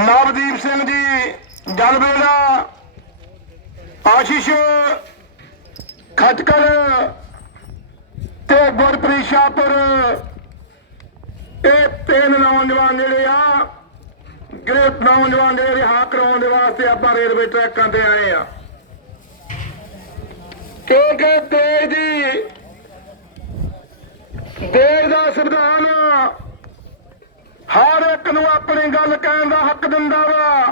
ਨਵਦੀਪ ਸਿੰਘ ਜੀ ਜਲਬੇੜਾ ਆਸ਼ੀਸ਼, ਖਟਕਲ ਤੇ ਗੁਰਪ੍ਰੀਤ ਸ਼ਾਹਪੁਰ। ਇਹ ਤਿੰਨ ਨੌਜਵਾਨ ਜਿਹੜੇ ਆ ਗ੍ਰੇਟ ਨੌਜਵਾਨ ਜਿਹੜੇ ਰਿਹਾ ਕਰਾਉਣ ਦੇ ਵਾਸਤੇ ਆਪਾਂ ਰੇਲਵੇ ਟਰੈਕਾਂ ਤੇ ਆਏ ਆ। ਕਿਉਂਕਿ ਦੇਸ਼ ਦੀ ਦੇਸ਼ ਦਾ ਸੰਵਿਧਾਨ ਨੂੰ ਆਪਣੀ ਗੱਲ ਕਹਿਣ ਦਾ ਹੱਕ ਦਿੰਦਾ ਵਾ।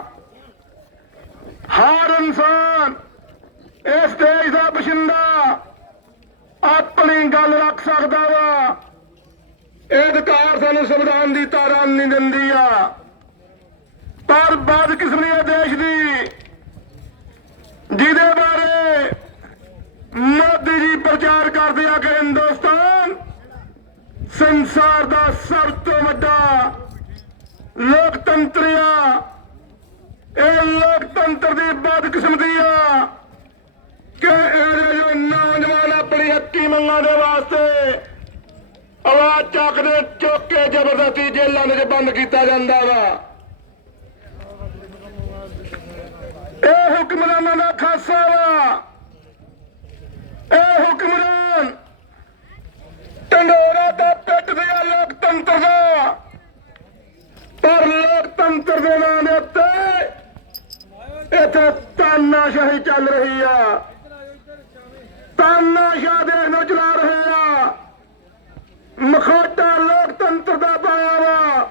ਹਰ ਇਨਸਾਨ ਇਸ ਦੇਸ਼ ਦਾ ਬਸ਼ਿੰਦਾ ਆਪਣੀ ਗੱਲ ਰੱਖ ਸਕਦਾ ਵਾ। ਇਹ ਅਧਿਕਾਰ ਸਾਨੂੰ ਸੰਵਿਧਾਨ ਦੀ ਤਾਰਾ ਨਹੀਂ ਦਿੰਦੀ ਆ। ਪਰ ਬਦਕਿਸਮਤੀ ਹੈ ਦੇਸ਼ ਦੀ ਜਿਹਦੇ ਬਾਰੇ ਮੋਦੀ ਜੀ ਪ੍ਰਚਾਰ ਕਰਦੇ ਆ ਕਿ ਹਿੰਦੁਸਤਾਨ ਸੰਸਾਰ ਦਾ ਸਭ ਤੋਂ ਵੱਡਾ ਲੋਕਤੰਤਰ ਆ ਇਹ ਲੋਕਤੰਤਰ ਦੀ ਬਦਕਿਸਮਤੀ ਆ ਕਿ ਇਹ ਜੋ ਨੌਜਵਾਨ ਆਪਣੀ ਹੱਕੀ ਮੰਗਾਂ ਦੇ ਵਾਸਤੇ ਆਵਾਜ਼ ਚੱਕਦੇ ਚੁੱਕ ਕੇ ਜ਼ਬਰਦਸਤੀ ਜੇਲ੍ਹਾਂ ਦੇ ਵਿੱਚ ਬੰਦ ਕੀਤਾ ਜਾਂਦਾ ਵਾ। ਇਹ ਹੁਕਮਰਾਨਾਂ ਦਾ ਖਾਸਾ ਵਾ। ਇਹ ਹੁਕਮਰਾਨ ਢੰਡੋਰਾ ਦਾ ਪਿੱਟ ਦਿਆ ਲੋਕਤੰਤਰ ਦਾ। ਪਰ ਲੋਕਤੰਤਰ ਦੇ ਨਾਂ ਦੇ ਉੱਤੇ ਇੱਥੇ ਤਾਨਾਸ਼ਾਹੀ ਚੱਲ ਰਹੀ ਆ। ਤਾਨਾਸ਼ਾਹ ਦੇਸ਼ ਨੂੰ ਚਲਾ ਰਹੇ ਆ। ਮਖੌਟਾ ਲੋਕਤੰਤਰ ਦਾ ਪਾਇਆ ਵਾ।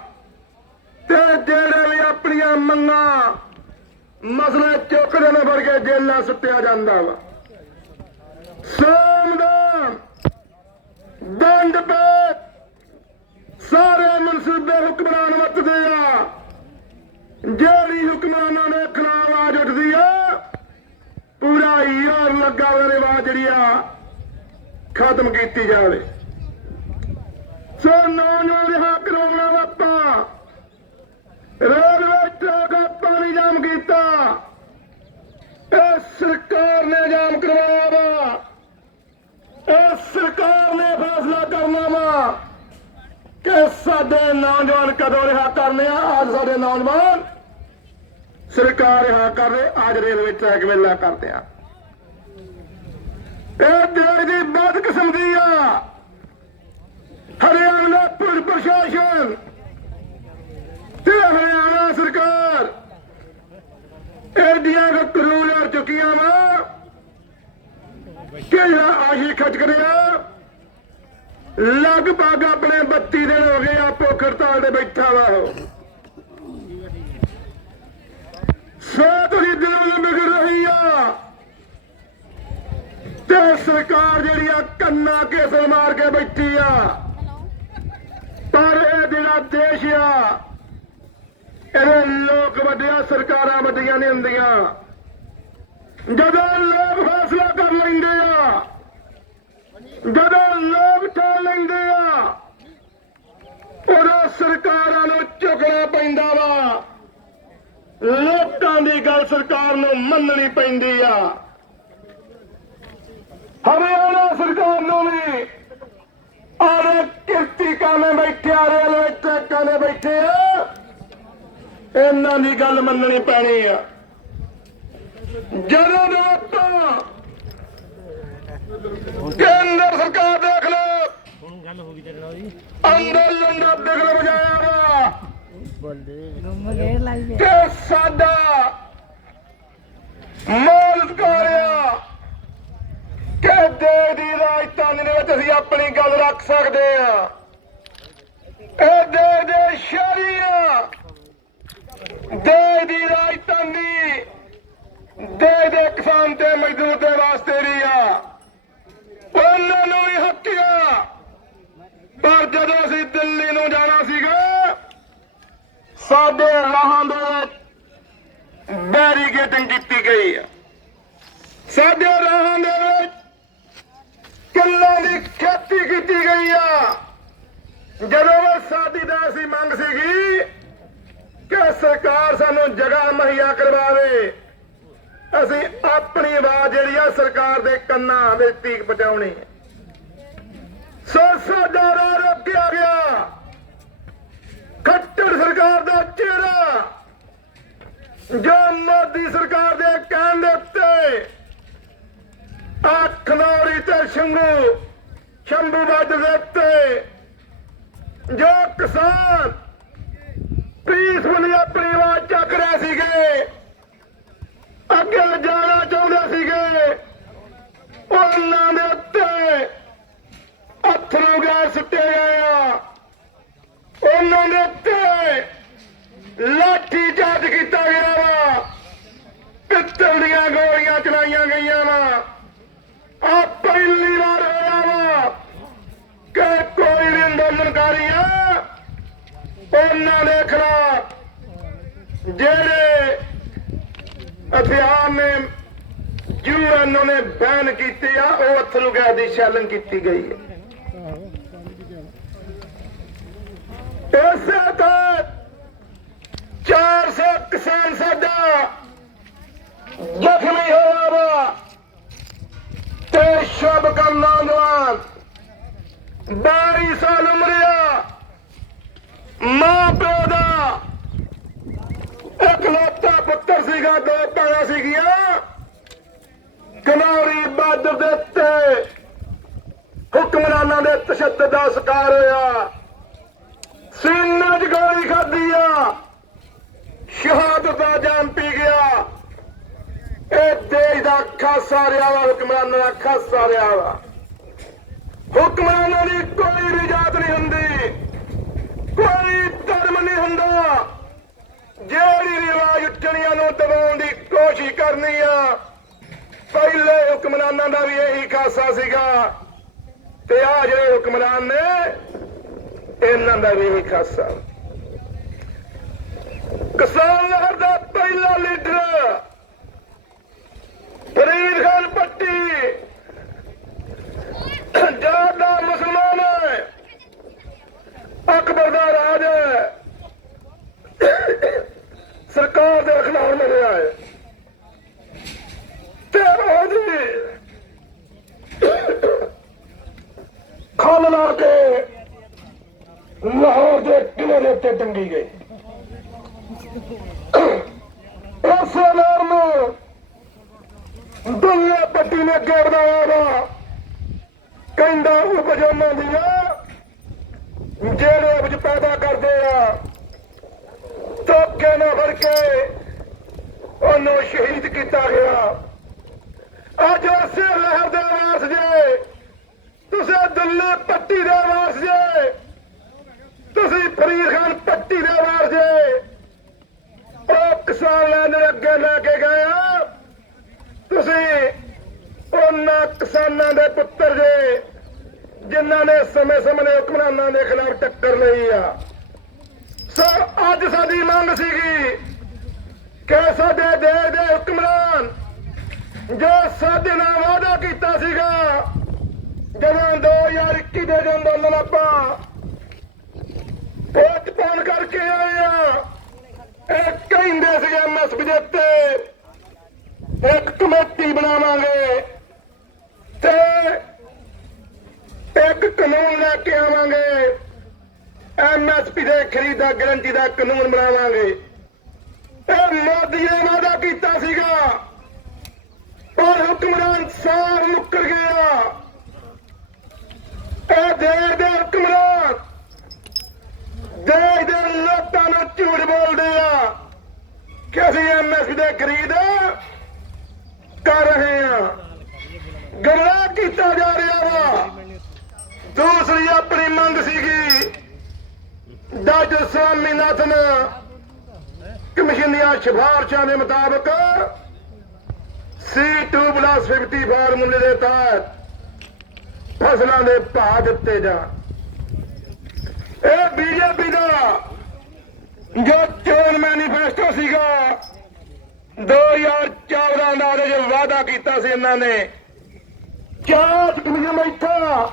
ਤੇ ਜਿਹੜੇ ਵੀ ਆਪਣੀਆਂ ਮੰਗਾਂ ਮਸਲਾ ਚੁੱਕਦੇ ਨੇ ਫੜ ਕੇ ਜੇਲਾਂ ਸੁੱਟਿਆ ਜਾਂਦਾ ਵਾ। ਸੋਮ ਦੰਡ ਪੇਟ ਸਾਰੇ ਮਨਸੂਬੇ ਹੁਕਮਰਾਨ ਵਰਤਦੇ ਆ ਜਿਹੜੀ ਹੁਕਮਰਾਨਾਂ ਦੇ ਖਿਲਾਫ ਆਵਾਜ਼ ਉੱਠਦੀ ਆ ਪੂਰਾ ਯਾਰ ਲੱਗਾ ਹੋਇਆ ਰਿਵਾਜ ਜਿਹੜੀ ਆ ਖਤਮ ਕੀਤੀ ਜਾਵੇ। ਸੋ ਨੌਜਵਾਨ ਰਿਹਾ ਕਰਾਉਣਾ ਵਾਪਾ। ਰੇਲਵੇ ਟਰੈਕ ਆਪਾਂ ਜਾਮ ਕੀਤਾ। ਇਹ ਸਰਕਾਰ ਨੇ ਜਾਮ ਕਰਵਾਇਆ ਵਾ। ਇਹ ਸਰਕਾਰ ਨੇ ਫੈਸਲਾ ਕਰਨਾ ਵਾ ਕਿ ਸਾਡੇ ਨੌਜਵਾਨ ਕਦੋਂ ਰਿਹਾ ਕਰਨੇ ਆ? ਅੱਜ ਸਾਡੇ ਨੌਜਵਾਨ ਸਰਕਾਰ ਰਿਹਾ ਕਰ ਰਹੇ, ਅੱਜ ਰੇਲਵੇ ਟਰੈਕ ਵੇਲਾ ਕਰਦੇ ਆ। ਇਹ ਦੇਸ਼ ਦੀ ਬਦ ਕਿਸਮ ਦੀ ਆ? ਹਰਿਆਣਾ ਪੁਲਿਸ ਪ੍ਰਸ਼ਾਸਨ, ਤੇ ਹਰਿਆਣਾ ਸਰਕਾਰ ਇਹਦੀਆਂ ਕਰੂਲ ਆ ਚੁੱਕੀਆਂ ਵਾ। ਕਿ ਜਿਹੜਾ ਆਹੀ ਖਚ ਕਰਿਆ ਲਗਭਗ ਆਪਣੇ 32 ਦਿਨ ਹੋ ਗਏ ਆ ਭੁੱਖ ਹੜਤਾਲ ਤੇ ਬੈਠਾ ਵਾ ਉਹ। ਸੋ ਤੁਸੀਂ ਦਿਨ ਵਿਗੜ ਰਹੀ ਆ। ਤੇ ਸਰਕਾਰ ਜਿਹੜੀ ਆ ਕੰਨਾ ਕੇਸਲ ਮਾਰ ਕੇ ਬੈਠੀ ਆ। ਪਰ ਇਹ ਜਿਹੜਾ ਦੇਸ਼ ਆ, ਇਹਦੇ ਲੋਕ ਵੱਡਿਆ ਸਰਕਾਰਾਂ ਵੱਡੀਆਂ ਨਹੀਂ ਹੁੰਦੀਆਂ। ਜਦੋਂ ਲੋਕ ਫੈਸਲਾ ਕਰ ਲੈਂਦੇ ਆ, ਜਦੋਂ ਲੋਕ ਠਾਲ ਲੈਂਦੇ ਆ, ਉਦੋਂ ਸਰਕਾਰਾਂ ਨੂੰ ਝੁਕਣਾ ਪੈਂਦਾ ਵਾ। ਲੋਕਾਂ ਦੀ ਗੱਲ ਸਰਕਾਰ ਨੂੰ ਮੰਨਣੀ ਪੈਂਦੀ ਆ। ਹਰਿਆਣਾ ਸਰਕਾਰ ਨੂੰ ਵੀ ਆਰੇ ਕਿਰਤੀ ਕਾਨੇ ਬੈਠਿਆ ਰੇਲਵੇ ਟਰੈਕਾਂ ਦੇ ਬੈਠੇ ਆ। ਇਹਨਾਂ ਦੀ ਗੱਲ ਮੰਨਣੀ ਪੈਣੀ ਆ। ਜਦੋਂ ਦਾ ਕੇਂਦਰ ਸਰਕਾਰ ਦੇਖ ਲਓ ਹੁਣ ਗੱਲ ਹੋ ਗਈ ਤੇਰੇ ਨਾਲ ਜੀ ਅੰਦੋਲਨ ਦਾ ਬਿਗਲ ਵਜਾਇਆ ਵਾ। ਮਗੇਰ ਲਾਈ ਦੇ ਕਿ ਸਾਡਾ ਮਾਲ ਕਾਰਿਆ ਦੇ ਦੀ ਰਾਜਧਾਨੀ ਦੇ ਵਿੱਚ ਅਸੀਂ ਆਪਣੀ ਗੱਲ ਰੱਖ ਸਕਦੇ ਆ ਇਹ ਦੇ ਦੇ ਸ਼ਰੀਆ, ਦੇ ਦੀ ਰਾਜਧਾਨੀ ਦੇ ਦੇ ਕਿਸਾਨ ਤੇ ਮਜ਼ਦੂਰ ਦੇ ਵਾਸਤੇ ਵੀ ਆ। ਉਹਨਾਂ ਨੂੰ ਵੀ ਹੱਕਿਆ ਪਰ ਜਦੋਂ ਅਸੀਂ ਦਿੱਲੀ ਨੂੰ ਜਾਣਾ ਸੀਗਾ, ਸਾਡੇ ਰਾਹਾਂ ਦੇ ਵਿੱਚ ਬੈਰੀਕੇਡਿੰਗ ਕੀਤੀ ਗਈ ਆ। ਸਾਡੇ ਰਾਹਾਂ ਦੇ ਵਿੱਚ ਕਿੱਲਾਂ ਦੀ ਖੇਤੀ ਕੀਤੀ ਗਈ ਆ। ਜਦੋਂ ਉਹ ਦਾ ਅਸੀਂ ਮੰਗ ਸੀਗੀ ਕਿ ਸਰਕਾਰ ਸਾਨੂੰ ਜਗ੍ਹਾ ਮੁਹੱਈਆ ਕਰਵਾਵੇ, ਅਸੀਂ ਆਪਣੀ ਆਵਾਜ਼ ਜਿਹੜੀ ਆ ਸਰਕਾਰ ਦੇ ਕੰਨਾਂ ਵਿੱਚ ਤੀਕ ਪਹੁੰਚਾਉਣੀ। ਹੈ ਸੋ ਸਾਡਾ ਰਾਹ ਰੋਕਿਆ ਗਿਆ। ਖੱਟੜ ਸਰਕਾਰ ਦਾ ਚਿਹਰਾ ਜੋ ਮੋਦੀ ਸਰਕਾਰ ਦੇ ਕਹਿਣ ਦੇ ਉੱਤੇ ਅਖਨੌਰੀ ਤੇ ਸ਼ੰਭੂ ਸ਼ੰਭੂ ਬਾਰਡਰ ਦੇ ਉੱਤੇ। ਜੋ ਕਿਸਾਨ ਪੀਸਫੁਲੀ ਆਪਣੀ ਆਵਾਜ਼ ਚੱਕ ਰਹੇ ਸੀਗੇ, ਅੱਗੇ ਜਾਣਾ ਚਾਹੁੰਦੇ ਸੀਗੇ, ਉਹਨਾਂ ਦੇ ਉੱਤੇ ਅਥਰੂ ਗੈਸ ਸੁੱਟੇ ਗਏ ਆ। ਉਹਨਾਂ ਦੇ ਉੱਤੇ ਲਾਠੀ ਚਾਰਜ ਕੀਤਾ ਗਿਆ ਵਾ। ਪਿੱਤਲ ਦੀਆਂ ਗੋਲੀਆਂ ਚਲਾਈਆਂ ਗਈਆਂ ਵਾ। ਆ ਪਹਿਲੀ ਵਾਰ ਹੋਇਆ ਵਾ ਕਿ ਕੋਈ ਵੀ ਅੰਦੋਲਨਕਾਰੀ ਆ, ਉਹਨਾਂ ਦੇ ਖਿਲਾਫ ਜਿਹੜੇ ਹਥਿਆਰ ਨੇ, ਯੂਐਨਓ ਨੇ ਬੈਨ ਕੀਤੇ ਆ, ਉਹ ਅਥਰੂ ਗੈਸ ਦੀ ਸ਼ੈਲਿੰਗ ਕੀਤੀ ਗਈ ਹੈ। ਇਸੇ ਤਰ੍ਹਾਂ 400 ਕਿਸਾਨ ਸਾਡਾ ਜ਼ਖਮੀ ਹੋਇਆ ਵਾ। ਤੇ ਸ਼ਬ ਕਾ ਨੌਜਵਾਨ। 22 ਸਾਲ ਉਮਰਿਆ। ਮਾਂ ਪਿਓ ਦਾ ਇਕਲੌਤਾ ਪੁੱਤਰ ਸੀਗਾ, ਦੋ ਭੈਣਾਂ ਸੀਗੀਆਂ। ਕਨੌਰੀ ਬਾਦਰ ਦੇ ਉੱਤੇ ਹੁਕਮਰਾਨਾਂ ਦੇ ਤਸ਼ੱਦਦ ਦਾ ਸ਼ਿਕਾਰ ਹੋਇਆ। ਸੀਨੇ 'ਚ ਗੋਲੀ ਖਾਧੀ ਆ। ਸ਼ਹਾਦਤ ਦਾ ਜਾਮ ਪੀ ਗਿਆ। ਇਹ ਦੇਸ਼ ਦਾ ਖਾਸਾ ਰਿਹਾ ਵਾ ਹੁਕਮਰਾਨਾਂ ਦਾ ਖਾਸਾ ਰਿਹਾ ਵਾ ਹੁਕਮਰਾਨਾਂ ਦੀ ਕੋਈ ਰਿਜਾਤ ਜਾਤ ਨਹੀਂ ਹੁੰਦੀ। ਕੋਈ ਧਰਮ ਨਹੀਂ ਹੁੰਦਾ। ਜਿਹੜੀ ਰਿਵਾਜ ਉੱਚਣੀਆਂ ਨੂੰ ਦਬਾਉਣ ਦੀ ਕੋਸ਼ਿਸ਼ ਕਰਨੀ ਆ, ਪਹਿਲੇ ਹੁਕਮਰਾਨਾਂ ਦਾ ਵੀ ਇਹੀ ਖਾਸਾ ਸੀਗਾ। ਤੇ ਆ ਜਿਹੜੇ ਹੁਕਮਰਾਨ ਨੇ, ਇਹਨਾਂ ਦਾ ਵੀ ਇਹੀ ਖਾਸਾ। ਕਿਸਾਨ ਲਹਿਰ ਦਾ ਪਹਿਲਾ ਲੀਡਰ ਫਰੀਦ ਖਾਨ ਪੱਟੀ ਜ਼ਿਆਦਾ ਮੁਸਲਮਾਨ ਹੈ ਅਕਬਰ ਦਾ ਰਾਜ ਹੈ ਸਰਕਾਰ ਦੇ ਖਿਲਾਫ ਲੜਿਆ ਹੈ ਤੇ ਉਹਦੀ ਖਲ ਲਾ ਕੇ ਲਾਹੌਰ ਦੇ ਕਿਲੇ ਦੇ ਉੱਤੇ ਟੰਗੀ ਗਈ ਇਸੇ ਲਹਿਰ ਨੂੰ ਦੁਨੀਆ ਪੱਟੀ ਨੇ ਅੱਗੇ ਵਧਾਇਆ ਵਾ ਕਹਿੰਦਾ ਉਪਜਾਮਾਂ ਦੀਆਂ ਜਿਹੜੇ ਉਪਜ ਪੈਦਾ ਕਰਦੇ ਆ। ਧੋਖੇ ਨਾਲ ਫੜ ਕੇ ਉਹਨੂੰ ਸ਼ਹੀਦ ਕੀਤਾ ਗਿਆ। ਅੱਜ ਉਸੇ ਲਹਿਰ ਦੇ ਵਾਰਸ ਜੇ। ਤੁਸੀਂ ਦਿੱਲੀ ਪੱਟੀ ਦੇ ਵਾਰਸ ਜੇ। ਤੁਸੀਂ ਫਰੀਦ ਖਾਨ ਪੱਟੀ ਦੇ ਵਾਰਸ ਜੇ। ਉਹ ਕਿਸਾਨ ਲੈਣ ਦੇ ਅੱਗੇ ਲੈ ਕੇ ਗਏ ਆ ਤੁਸੀਂ ਉਹਨਾਂ ਕਿਸਾਨਾਂ ਦੇ ਪੁੱਤਰ ਜੇ, ਜਿਨ੍ਹਾਂ ਨੇ ਸਮੇਂ-ਸਮੇਂ ਦੇ ਹੁਕਮਰਾਨਾਂ ਦੇ ਖਿਲਾਫ ਟੱਕਰ ਲਈ ਆ। ਸੋ ਅੱਜ ਸਾਡੀ ਮੰਗ ਸੀਗੀ ਕਿ ਸਾਡੇ ਦੇਸ਼ ਦੇ ਹੁਕਮਰਾਨ ਜੋ ਸਾਡੇ ਨਾਲ ਵਾਅਦਾ ਕੀਤਾ ਸੀਗਾ, ਜਦੋਂ 2021 ਦੇ ਜੋ ਅੰਦੋਲਨ ਆਪਾਂ ਵੋਟ ਪਾਉਣ ਕਰਕੇ ਆਏ ਆ, ਇਹ ਕਹਿੰਦੇ ਸੀਗੇ ਐਮਐਸਪੀ ਦੇ ਉੱਤੇ ਇੱਕ ਕਮੇਟੀ ਬਣਾਵਾਂਗੇ। ਤੇ ਇੱਕ ਕਾਨੂੰਨ ਲੈ ਕੇ ਆਵਾਂਗੇ। ਐਮਐਸਪੀ ਦੇ ਖਰੀਦ ਦਾ ਗਰੰਟੀ ਦਾ ਕਾਨੂੰਨ ਬਣਾਵਾਂਗੇ। ਇਹ ਮੋਦੀ ਨੇ ਵਾਅਦਾ ਕੀਤਾ ਸੀਗਾ। ਪਰ ਹੁਕਮਰਾਨ ਸਾਰ ਮੁੱਕਰ ਗਿਆ। ਇਹ ਦੇਸ਼ ਦੇ ਹੁਕਮਰਾਨ ਦੇਸ਼ ਦੇ ਲੋਕਾਂ ਨੂੰ ਝੂਠ ਬੋਲਦੇ ਆ ਕਿ ਅਸੀਂ ਐਮਐਸਪੀ ਦੇ ਖਰੀਦ ਕਰ ਰਹੇ ਹਾਂ। ਗਮਰਾਹ ਕੀਤਾ ਜਾ ਰਿਹਾ ਵਾ। ਦੂਸਰੀ ਆਪਣੀ ਮੰਗ ਸੀਗੀ ਡਾਕਟਰ ਸਵਾਮੀਨਾਥਨ ਕਮਿਸ਼ਨ ਦੀਆਂ ਸਿਫਾਰਸ਼ਾਂ ਦੇ ਮੁਤਾਬਕ C2 ਪਲੱਸ 50 ਫਾਰਮੂਲੇ ਦੇ ਤਹਿਤ ਫਸਲਾਂ ਦੇ ਭਾਅ ਦਿੱਤੇ ਜਾਣ। ਇਹ ਬੀਜੇਪੀ ਦਾ ਜੋ ਚੋਣ ਮੈਨੀਫੈਸਟੋ ਸੀਗਾ 2014 ਦਾ ਉਹਦੇ ਜੋ ਵਾਅਦਾ ਕੀਤਾ ਸੀ ਇਹਨਾਂ ਨੇ। ਚਾਰ ਕਮਿਸ਼ਨ ਬੈਠਾ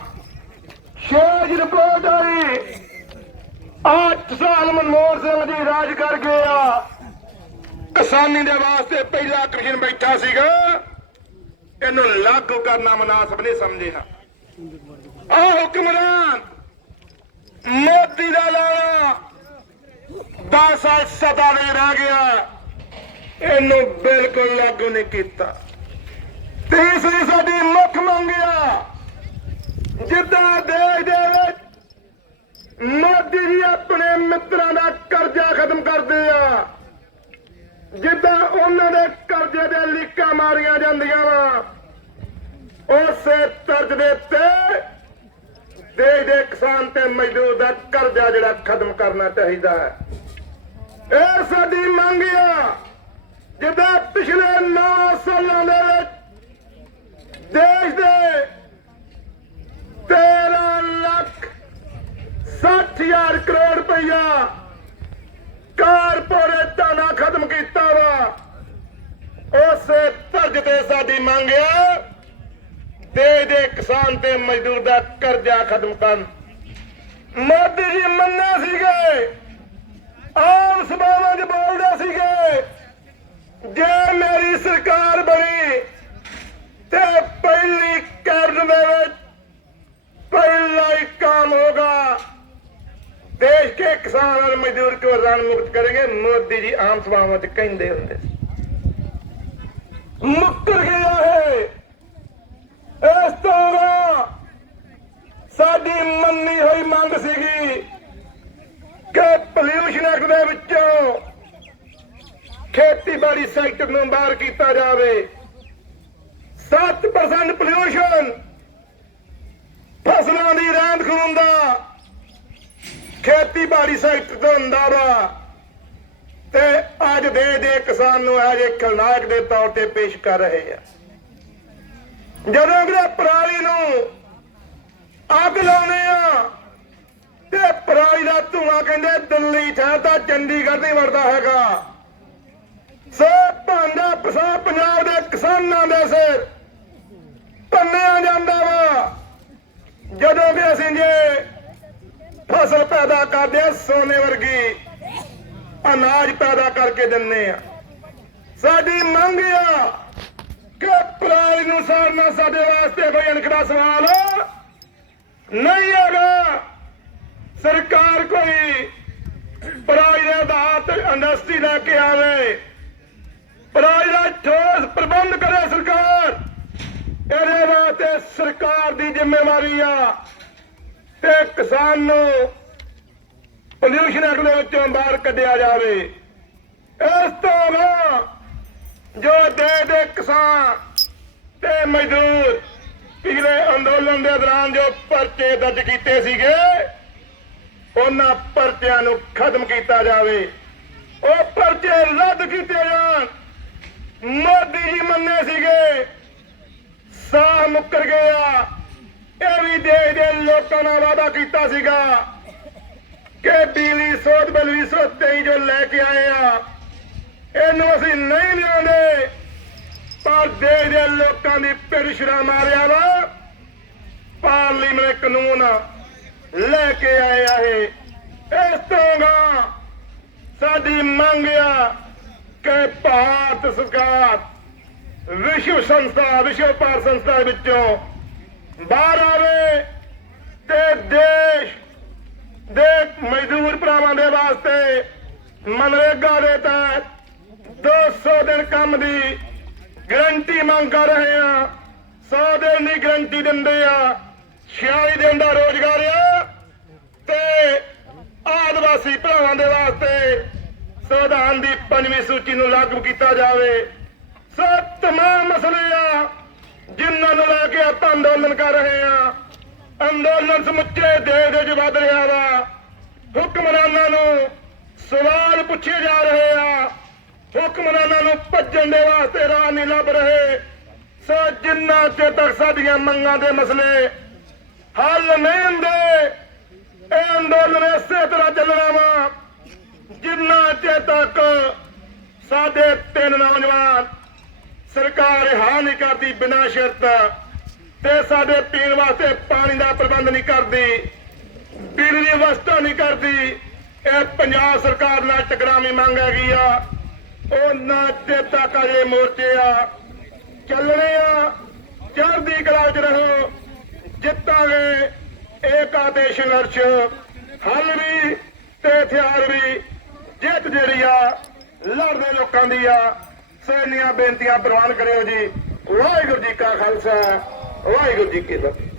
ਸ਼ੇਜ ਰਿਪੋਰਟ ਆਈ। 8 ਸਾਲ ਮਨਮੋਹਨ ਸਿੰਘ ਜੀ ਰਾਜ ਕਰ ਗਏ ਆ। ਕਿਸਾਨੀ ਦੇ ਵਾਸਤੇ ਪਹਿਲਾ ਕਮਿਸ਼ਨ ਬੈਠਾ ਸੀਗਾ। ਇਹਨੂੰ ਲਾਗੂ ਕਰਨਾ ਮਨਾਸਬ ਨਹੀਂ ਸਮਝਿਆ ਆ ਹੁਕਮਰਾਨ ਮੋਦੀ ਦਾ ਲਾਣਾ 10 ਸਾਲ ਸਤਾ ਦੇ ਰਹਿ ਗਿਆ। ਇਹਨੂੰ ਬਿਲਕੁਲ ਲਾਗੂ ਨਹੀਂ ਕੀਤਾ। ਤੀਸਰੀ ਸਾਡੀ ਮੁੱਖ ਮੰਗ ਆ। ਜਿੱਦਾਂ ਦੇਸ਼ ਦੇ ਵਿੱਚ ਮੋਦੀ ਜੀ ਆਪਣੇ ਮਿੱਤਰਾਂ ਦਾ ਕਰਜ਼ਾ ਖਤਮ ਕਰਦੇ ਆ। ਜਿੱਦਾਂ ਉਹਨਾਂ ਦੇ ਕਰਜ਼ੇ ਦੇ ਲੀਕਾਂ ਮਾਰੀਆਂ ਜਾਂਦੀਆਂ ਵਾ, ਉਸੇ ਤਰਜ਼ ਦੇ ਉੱਤੇ ਦੇਸ਼ ਦੇ ਕਿਸਾਨ ਤੇ ਮਜ਼ਦੂਰ ਦਾ ਕਰਜ਼ਾ ਜਿਹੜਾ ਖਤਮ ਕਰਨਾ ਚਾਹੀਦਾ ਹੈ। ਇਹ ਸਾਡੀ ਮੰਗ ਆ। ਜਿੱਦਾਂ ਪਿਛਲੇ 9 ਸਾਲਾਂ ਦੇ ਵਿੱਚ ਦੇਸ਼ ਦੇ 13 ਲੱਖ 60000 ਕਰੋੜ ਰੁਪਇਆ ਕਾਰਪੋਰੇਟਾਂ ਨਾਲ ਖਤਮ ਕੀਤਾ ਵਾ। ਉਸੇ ਤਰਜ਼ ਤੇ ਸਾਡੀ ਮੰਗ ਆ ਦੇਸ਼ ਦੇ ਕਿਸਾਨ ਤੇ ਮਜ਼ਦੂਰ ਦਾ ਕਰਜ਼ਾ ਖਤਮ ਕਰਨ। ਮੋਦੀ ਜੀ ਮੰਨੇ ਸੀਗੇ, ਆਮ ਸਭਾਵਾਂ 'ਚ ਬੋਲਦੇ ਸੀਗੇ, ਜੇ ਮੇਰੀ ਸਰਕਾਰ ਬਣੀ ਤੇ ਪਹਿਲੀ ਕੈਬਨਿਟ ਦੇ ਵਿੱਚ ਪਹਿਲਾ ਹੀ काम होगा देश के किसान और मजदूर को रण मुक्त करेंगे मोदी जी आम सभावां 'ਚ ਕਹਿੰਦੇ ਹੁੰਦੇ ਸੀ ਮੁੱਕਰ ਗਿਆ ਹੈ ਇਸ ਤਰ੍ਹਾਂ ਸਾਡੀ ਮੰਨੀ ਹੋਈ ਮੰਗ ਸੀਗੀ ਕਿ ਪੋਲਿਊਸ਼ਨ ਐਕਟ ਦੇ ਵਿੱਚੋਂ ਖੇਤੀਬਾੜੀ ਸੈਕਟਰ ਨੂੰ ਬਾਹਰ ਕੀਤਾ ਜਾਵੇ 7% ਪੋਲਿਊਸ਼ਨ ਫਸਲਾਂ ਦੀ ਰਹਿੰਦ ਖੂਨ ਦਾ ਖੇਤੀਬਾੜੀ ਸੈਕਟਰ ਤੋਂ ਹੁੰਦਾ ਵਾ ਤੇ ਅੱਜ ਦੇ ਦੇ ਕਿਸਾਨ ਨੂੰ ਇਹ ਇੱਕ ਖਲਨਾਇਕ ਦੇ ਤੌਰ ਤੇ ਪੇਸ਼ ਕਰ ਰਹੇ ਆ। ਜਦੋਂ ਕਿ ਪਰਾਲੀ ਨੂੰ ਅੱਗ ਲਾਉਣੇ ਆ, ਤੇ ਪਰਾਲੀ ਦਾ ਧੂਆਂ ਕਹਿੰਦੇ ਦਿੱਲੀ ਠਹਿਰ ਤਾਂ ਚੰਡੀਗੜ੍ਹ ਨਹੀਂ ਵੜਦਾ ਹੈਗਾ। ਸੋ ਭਾਂਡਾ ਪਸਾ ਪੰਜਾਬ ਦੇ ਕਿਸਾਨਾਂ ਦੇ ਸਿਰ। ਪੰਨਿਆ ਜਾਂਦਾ ਵਾ। ਜਦੋਂ ਵੀ ਅਸੀਂ ਜੇ ਫਸਲ ਪੈਦਾ ਕਰਦੇ ਆ, ਸੋਨੇ ਵਰਗੀ ਅਨਾਜ ਪੈਦਾ ਕਰਕੇ ਦਿੰਨੇ ਆ। ਸਾਡੀ ਮੰਗ ਆ ਕਿ ਪਰਾਲੀ ਨੂੰ ਸਾੜਨਾ ਸਾਡੇ ਵਾਸਤੇ। ਕੋਈ ਅਣਖਦਾ ਸਵਾਲ। ਨਹੀਂ ਹੈਗਾ। ਸਰਕਾਰ ਕੋਈ ਪਰਾਲੀ ਦਾ ਆਧਾਰ ਇੰਡਸਟਰੀ ਲੈ ਕੇ ਆਵੇ। ਪਰਾਲੀ ਦਾ ਠੋਸ ਪ੍ਰਬੰਧ ਕਰੇ ਸਰਕਾਰ। ਇਹਦੇ ਵਾਸਤੇ ਸਰਕਾਰ ਦੀ ਜ਼ਿੰਮੇਵਾਰੀ ਆ ਤੇ ਕਿਸਾਨ ਨੂੰ ਪੋਲਿਊਸ਼ਨ ਐਕਟ ਦੇ ਵਿੱਚੋਂ ਬਾਹਰ ਕੱਢਿਆ ਜਾਵੇ। ਇਸ ਤੋਂ ਜੋ ਦੇ ਦੇ ਕਿਸਾਨ ਤੇ ਮਜ਼ਦੂਰ ਪਿਛਲੇ ਅੰਦੋਲਨ ਦੇ ਦੌਰਾਨ ਜੋ ਪਰਚੇ ਦਰਜ ਕੀਤੇ ਸੀਗੇ, ਉਹਨਾਂ ਪਰਚਿਆਂ ਨੂੰ ਖਤਮ ਕੀਤਾ ਜਾਵੇ। ਉਹ ਪਰਚੇ ਰੱਦ ਕੀਤੇ ਜਾਣ। ਮੋਦੀ ਜੀ ਮੰਨੇ ਸੀਗੇ ਸਾਹ ਮੁੱਕਰ ਗਿਆ। ਇਹ ਵੀ ਦੇਸ਼ ਦੇ ਲੋਕਾਂ ਨਾਲ ਵਾਅਦਾ ਕੀਤਾ ਸੀਗਾ ਕਿ ਬਿਜਲੀ ਸੋਧ ਬਿੱਲ 2023 ਜੋ ਲੈ ਕੇ ਆਏ ਆ। ਇਹਨੂੰ ਅਸੀਂ ਨਹੀਂ ਲਿਆਉਂਦੇ, ਪਰ ਦੇਸ਼ ਦੇ ਲੋਕਾਂ ਦੀ ਪਿਰਸ਼ਰਾ ਮਾਰਿਆ ਵਾ। ਪਾਰਲੀਮੈਂਟ ਕਾਨੂੰਨ ਲੈ ਕੇ ਆਏ ਆ ਇਹ। ਇਸ ਤੋਂ ਸਾਡੀ ਮੰਗ ਆ ਕਿ ਭਾਰਤ ਸਰਕਾਰ ਵਿਸ਼ਵ ਸੰਸਥਾ, ਵਿਸ਼ਵ ਭਾਰ ਸੰਸਥਾ ਵਿੱਚੋਂ ਬਾਹਰ ਆਵੇ ਤੇ ਦੇਸ਼ ਦੇ ਮਜ਼ਦੂਰ ਭਰਾਵਾਂ ਦੇ ਵਾਸਤੇ ਮਨਰੇਗਾ ਦੇ ਤਹਿਤ 200 ਦਿਨ ਕੰਮ ਦੀ ਗਰੰਟੀ ਮੰਗ ਕਰ ਰਹੇ ਆ 100 ਦਿਨ ਦੀ ਗਰੰਟੀ ਦਿੰਦੇ ਆ 46 ਦਿਨ ਦਾ ਰੋਜ਼ਗਾਰ ਆ ਤੇ ਆਦਿਵਾਸੀ ਭਰਾਵਾਂ ਦੇ ਵਾਸਤੇ ਸੰਵਿਧਾਨ ਦੀ ਪੰਜਵੀਂ ਸੂਚੀ ਨੂੰ ਲਾਗੂ ਕੀਤਾ ਜਾਵੇ। ਸੋ ਤਮਾਮ ਮਸਲੇ ਆ ਜਿਨ੍ਹਾਂ ਨੂੰ ਲੈ ਕੇ ਆਪਾਂ ਅੰਦੋਲਨ ਕਰ ਰਹੇ ਆ ਅੰਦੋਲਨ ਸਮੁੱਚੇ ਦੇਸ਼ ਦੇ ਵਿੱਚ ਵੱਧ ਰਿਹਾ ਵਾ। ਹੁਕਮਰਾਨਾਂ ਨੂੰ ਸਵਾਲ ਪੁੱਛੇ ਜਾ ਰਹੇ ਆ। ਹੁਕਮਰਾਨਾਂ ਨੂੰ ਭੱਜਣ ਦੇ ਵਾਸਤੇ ਰਾਹ ਨਹੀਂ ਲੱਭ ਰਹੇ। ਸੋ ਜਿੰਨਾ ਚਿਰ ਤੱਕ ਸਾਡੀਆਂ ਮੰਗਾਂ ਦੇ ਮਸਲੇ ਹੱਲ ਨਹੀਂ ਹੁੰਦੇ, ਇਹ ਅੰਦੋਲਨ ਇਸੇ ਤਰ੍ਹਾਂ ਚੱਲਣਾ ਵਾ, ਜਿੰਨਾ ਚਿਰ ਤੱਕ ਸਾਡੇ ਤਿੰਨ ਨੌਜਵਾਨ ਸਰਕਾਰ ਹਾਂ ਨਹੀਂ ਕਰਦੀ ਬਿਨਾਂ ਸ਼ਰਤ ਤੇ ਸਾਡੇ ਪੀਣ ਵਾਸਤੇ ਪਾਣੀ ਦਾ ਪ੍ਰਬੰਧ ਨਹੀਂ ਕਰਦੀ ਬਿਜਲੀ ਦੀ ਵਸਤਾਂ ਨਹੀਂ ਕਰਦੀ। ਇਹ ਪੰਜਾਬ ਸਰਕਾਰ ਨਾਲ ਟਕਰਾਵੀਂ ਮੰਗ ਹੈਗੀ ਆ। ਉਹਨਾਂ ਚਿਰ ਤੱਕ ਅਜੇ ਮੋਰਚੇ ਆ। ਚੱਲਣੇ ਆ। ਚੜ੍ਹਦੀ ਕਲਾ 'ਚ ਰਹੋ। ਜਿੱਤਾਂਗੇ। ਏਕਾ ਦੇ ਸੰਘਰਸ਼ ਹੱਲ ਵੀ ਤੇ ਹਥਿਆਰ ਵੀ। ਜਿੱਤ ਜਿਹੜੀ ਆ, ਲੜਦੇ ਲੋਕਾਂ ਦੀ ਆ। ਸੋ ਬੇਨਤੀਆਂ ਪ੍ਰਵਾਨ ਕਰਿਓ ਜੀ। ਵਾਹਿਗੁਰੂ ਜੀ ਕਾ ਖਾਲਸਾ ਵਾਹਿਗੁਰੂ ਜੀ ਕੀ ਫਤਿਹ।